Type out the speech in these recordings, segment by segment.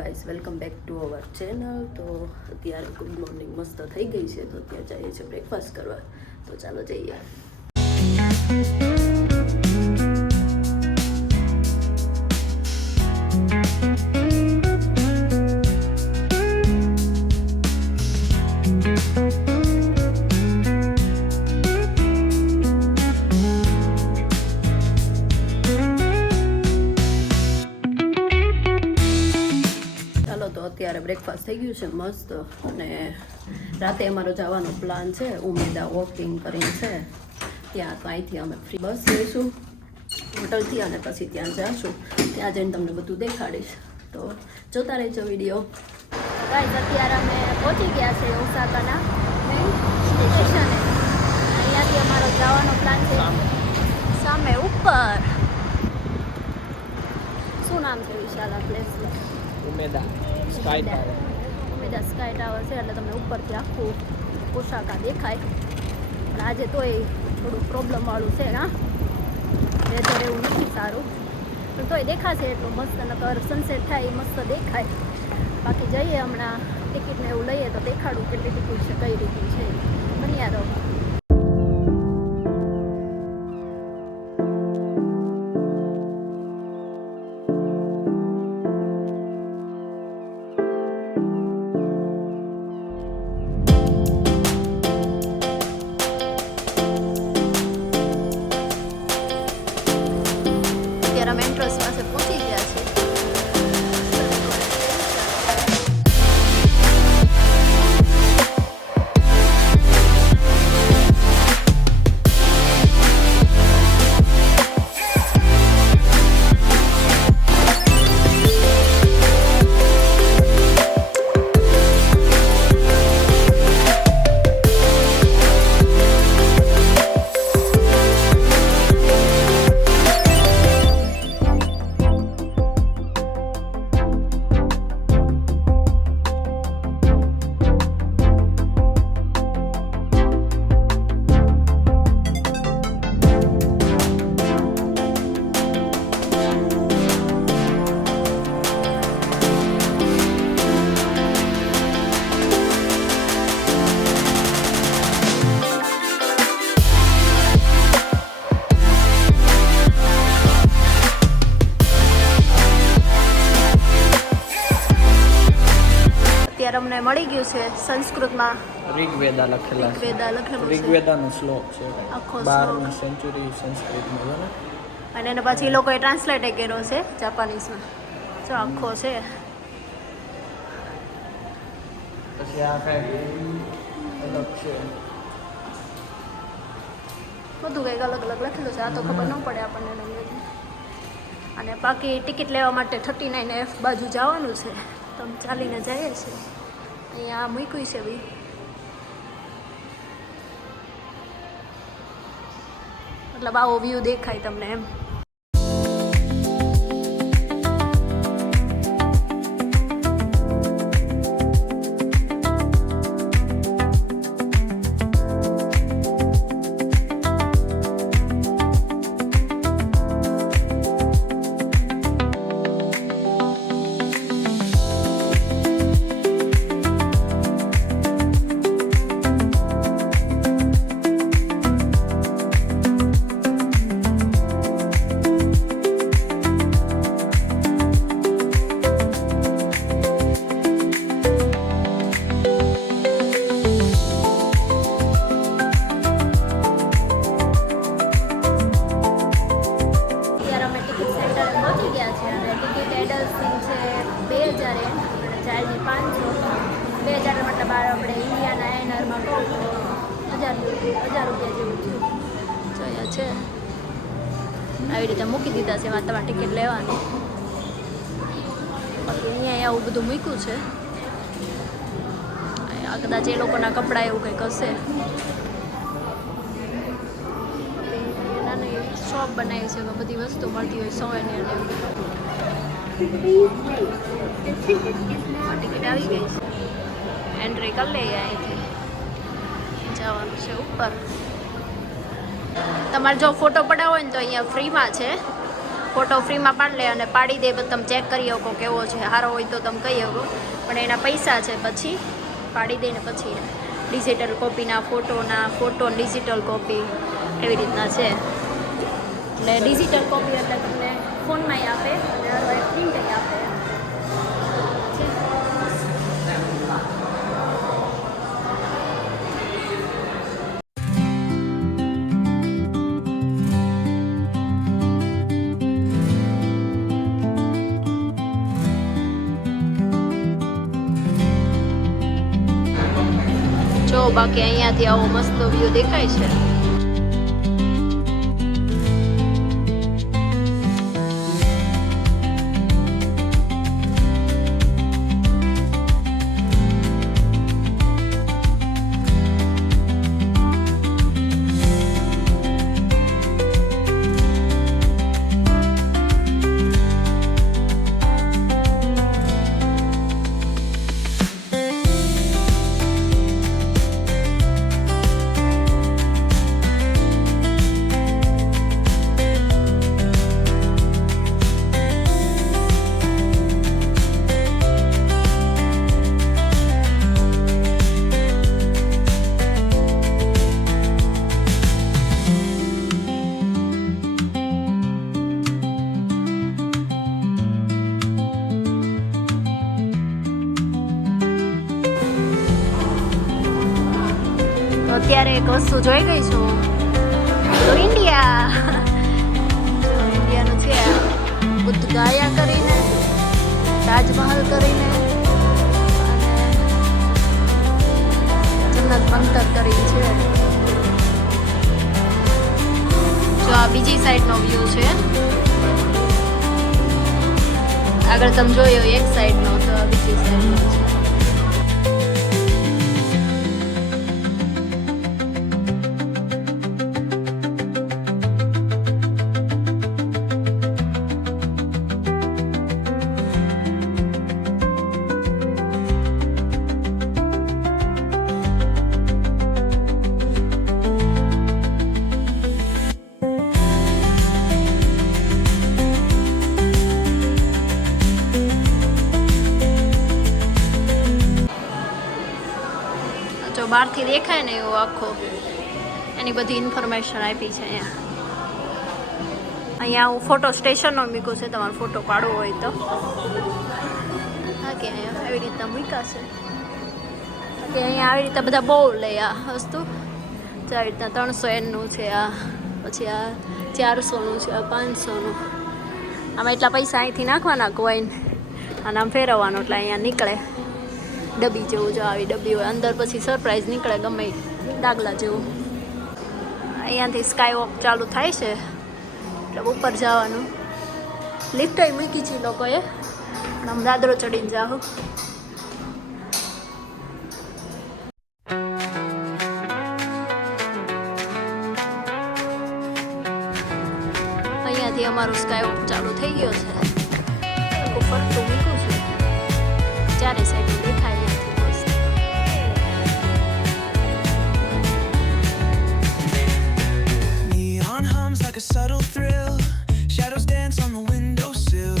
Guys welcome back to our channel. તો અત્યારે good morning મસ્ત થઈ ગઈ છે, તો અત્યારે જઈએ છીએ બ્રેકફાસ્ટ કરવા. તો ચાલો જઈએ. તો અત્યારે બ્રેકફાસ્ટ થઈ ગયું છે મસ્ત, અને રાતે અમારો જવાનો પ્લાન છે ઉમેદા વોકિંગ કરીને છે ત્યાં. તો અહીંથી અમે ફ્રી બસ લઈશું હોટલથી અને પછી ત્યાં જઈશું. ત્યાં જઈને તમને બધું દેખાડીશ, તો જોતા રહેજો વિડીયો. ગાઈસ અત્યારે અમે પહોંચી ગયા છે ઓસાકાના મેઇન સ્ટેશને. અહીંયાથી અમારો જવાનો પ્લાન છે સામે ઉપર. શું નામ છે વિશાલ આ પ્લેસનું? ઉમેદા સ્કાય ટાવર. ઉમેદા સ્કાય ટાવર છે, એટલે તમને ઉપરથી આખું ઓસાકા દેખાય. પણ આજે તોય થોડું પ્રોબ્લેમવાળું છે. હા, વેધર એવું નથી સારું, પણ તોય દેખાશે એટલું મસ્ત. નકર સનસેટ થાય એ મસ્ત દેખાય. બાકી જઈએ હમણાં ટિકિટને એવું લઈએ તો દેખાડું કેટલી ટિકિટ છે, કઈ રીતની છે. બન્યા રહો. એન્ટ્રન્સ પાસે પહોંચી ગયા છે. અત્યારે અમને મળી ગયું છે સંસ્કૃતમાં ઋગ્વેદા લખેલા છે. લખેલું છે ઋગ્વેદાનો શ્લોક છે, આખો 12મી સેન્ચુરી સંસ્કૃતમાં છે ને. અને એને પછી એ લોકોએ ટ્રાન્સલેટ કર્યો છે જાપાનીઝમાં. જો આખો છે. પછી આ કઈ અલગ છે, બધું કંઈક અલગ અલગ લખેલું છે. આ તો ખબર ન પડે આપણને લેંગ્વેજ. અને બાકી ટિકિટ લેવા માટે 39F બાજુ જવાનું છે, તો અમે ચાલીને જઈએ છીએ. અહીંયા મૂક્યું છે ભાઈ. મતલબ આવો વ્યૂ દેખાય તમને એમ. મતલબ આપણે ઇન્ડિયાના એનઆરમાં કહું તો 1000 રૂપિયા જેવું થયું. જો અહીંયા છે આવી રીતે મૂકી દીધા છે. એમાં તમારે ટિકિટ લેવાની. બાકી અહીંયા આવું બધું મૂક્યું છે. આ કદાચ એ લોકોના કપડાં એવું કંઈક હશે. નાની શોપ બનાવી છે, બધી વસ્તુ મળતી હોય 100 અને ટિકિટ આવી ગઈ છે. એન્ટ્રી કરી લઈએ. અહીંથી જવાનું છે ઉપર. તમારે જો ફોટો પડાવવો હોય ને તો અહીંયા ફ્રીમાં છે. ફોટો ફ્રીમાં પાડી લે અને પાડી દે, પછી તમે ચેક કરી શકો કેવો છે, સારો હોય તો તમે કહી શકો, પણ એના પૈસા છે, પછી પાડી દઈને પછી ડિજિટલ કોપીના ફોટો ડિજિટલ કોપી એવી રીતના છે. એટલે ડિજિટલ કોપી એટલે તમને ફોનમાંય આપે અને આરો એક પ્રિન્ટય આપે. જો બાકી અહીંયાથી આવો મસ્ત વ્યૂ દેખાય છે. અત્યારે એક વસ્તુ જોઈ ગઈ છું, તો ઇન્ડિયાનું છે બુદ્ધ ગાયા કરીને, તાજમહલ કરીને અને જન્નત મંતર કરીને છે. જો આ બીજી સાઈડનો વ્યૂ છે, આગળ તમે જોયો એક સાઈડનો, તો આ બીજી સાઈડનો છે. જો બહારથી દેખાય ને એવો આખો, એની બધી ઇન્ફોર્મેશન આપી છે અહીંયા હું ફોટો સ્ટેશનનો મૂક્યું છે, તમારે ફોટો પાડવો હોય તો. હા કે અહીંયા આવી રીતના મૂક્યા છે કે અહીંયા આવી રીતે બધા બહુ લે આ વસ્તુ. તો આવી રીતના 300 નું છે આ, પછી આ 400નું છે, આ 500નું. આમાં એટલા પૈસા અહીંથી નાખવાના કોઈન અને આમ ફેરવવાનું એટલે અહીંયા નીકળે ડબ્બી જેવું. જો આવી ડબ્બી હોય અંદર, પછી સરપ્રાઈઝ નીકળે ગમે ડાગલા જેવું. અહીંયાથી સ્કાય વોક ચાલુ થાય છે, એટલે ઉપર જવાનું. લિફ્ટ મૂકી છે લોકોએ, આમ દાદરો ચડીને જાઉં. અહીંયાથી અમારું સ્કાય વોક ચાલુ થઈ ગયો છે. ઉપર તો મૂક્યું છે, ચારે સાઈડ દેખાય અહીંયાથી મસ્ત. Neon hums like a subtle thrill. Shadows dance on the windowsill.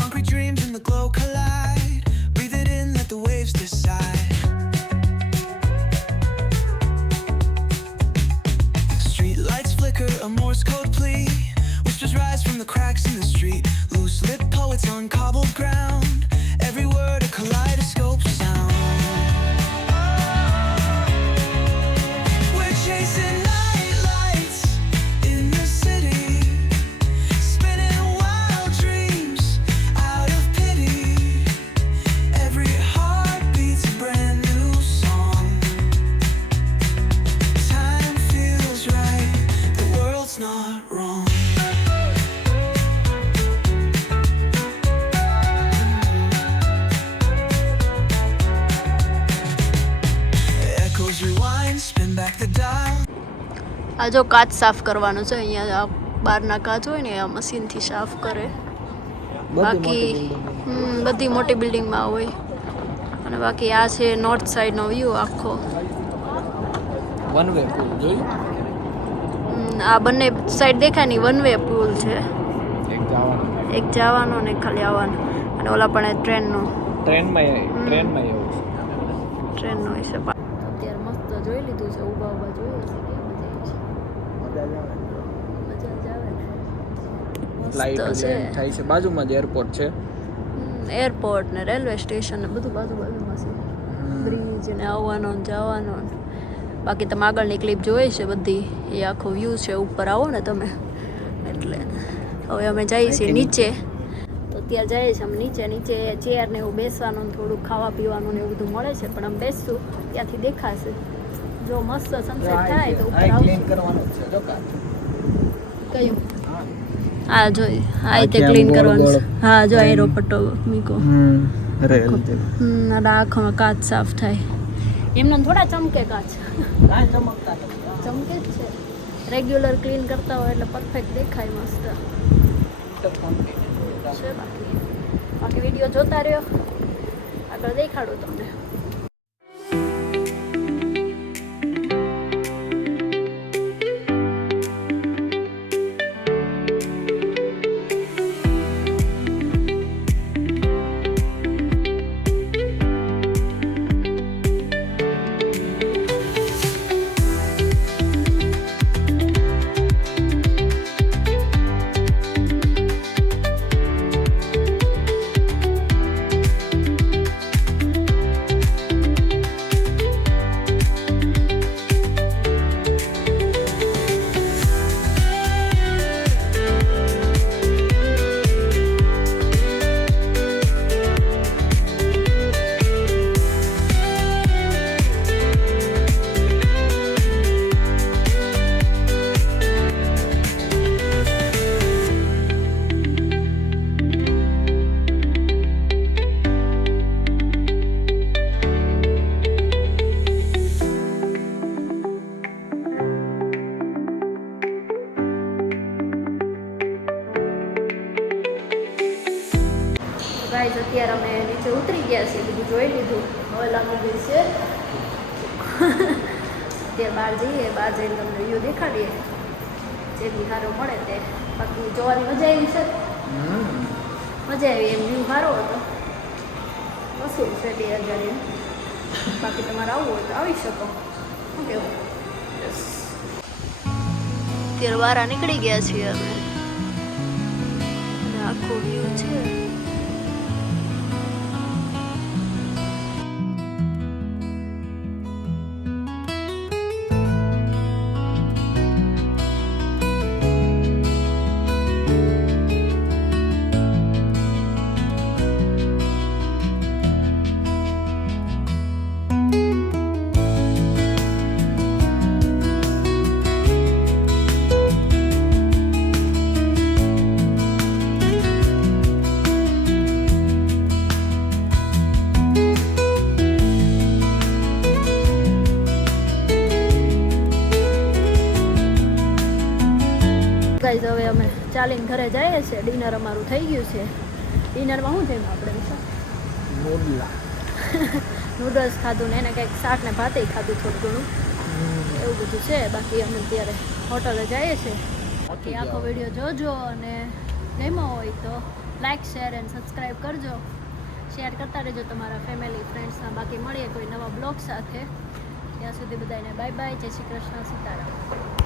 Concrete dreams and the glow collide. Breathe it in, let the waves decide. Street lights flicker, a Morse code plea. Whispers rise from the cracks in the street. Loose lit poets on cobbled ground. Every word a kaleidoscope sound. We're chasing night lights in the city, spinning wild dreams out of pity. Every heart beats a brand new song. Time feels right, the world's not wrong. Echoes rewind, spin back the dial. આ જો કાચ સાફ કરવાનો છે અહીંયા. આ બહારના કાચ હોય ને આ મશીનથી સાફ કરે. બાકી બધી મોટી બિલ્ડિંગમાં હોય. અને બાકી આ છે નોર્થ સાઈડનો વ્યૂ આખો. વન વે પુલ જોયું? આ બંને સાઈડ દેખાય ને વન વે પુલ છે. એકદમ જવાનું એક જવાનો ને ખાલી આવવાનો અને ઓલા પણ ટ્રેનનું ટ્રેનમાં એવું છે ટ્રેનનું હશે અત્યારે મસ્ત જોઈ લીધું છે ઊભા જોઈએ છે કેમ મજા આવે મસ્ત લાઈટ છે લેન્ડ થાય છે બાજુમાં જ એરપોર્ટ છે એરપોર્ટ ને રેલવે સ્ટેશન ને બધું બાજુમાં છે બ્રિજ ને આવવાનો ને જવાનો ને. બાકી તમે આગળની ક્લિપ જોઈ છે બધી એ આખો વ્યૂ છે ઉપર આવો ને તમે એટલે હવે અમે જઈએ છીએ નીચે તો ત્યાં જઈએ છીએ અમે નીચે ચેર ને એવું બેસવાનું ને થોડું ખાવા પીવાનું ને એવું બધું મળે છે પણ અમે બેસશું ત્યાંથી દેખાશે જો મસ્ત સનસેટ થાય તો ઉપર ક્લીન આવશું કરવાનું છે જો કા કયું હા જોઈ આ રીતે ક્લીન કરવાનું છે હા જો એરો પટ્ટો મીકો રેલ આખામાં કાચ સાફ થાય એમને થોડા ચમકે કાચ કાંઈ ચમકતા ચમકે જ છે રેગ્યુલર ક્લીન કરતા હોય એટલે પરફેક્ટ દેખાય મસ્ત છે બાકી વિડીયો જોતા રહ્યો આગળ દેખાડું તમને ગાઈઝ અત્યારે અમે નીચે ઉતરી ગયા છીએ બધું જોઈ લીધું હવે લાગી ગઈ છે અત્યારે બહાર જઈને તમને વ્યૂ દેખાડીએ જે બી સારો મળે તે બાકી જોવાની મજા આવી છે મજા આવી એમ વ્યૂ સારો હતો વસૂલ છે 2000 બાકી તમારે આવવું હોય તો આવી શકો શું કેવું અત્યારે બહાર નીકળી ગયા છીએ અમે આખો વ્યૂ છે ગાઈઝ હવે અમે ચાલીને ઘરે જઈએ છીએ ડિનર અમારું થઈ ગયું છે ડિનરમાં શું થયું આપણે નૂડલ્સ ખાધું ને એને કંઈક શાક ને ભાતે ખાધું થોડું ઘણું એવું બધું છે બાકી અમે અત્યારે હોટલે જઈએ છીએ બાકી આખો વિડીયો જોજો અને ગમ્યો હોય તો લાઈક શેર એન્ડ સબસ્ક્રાઈબ કરજો શેર કરતા રહેજો તમારા ફેમિલી ફ્રેન્ડ્સના બાકી મળીએ કોઈ નવા બ્લોગ સાથે ત્યાં સુધી બધાને બાય બાય જય શ્રી કૃષ્ણ સીતારામ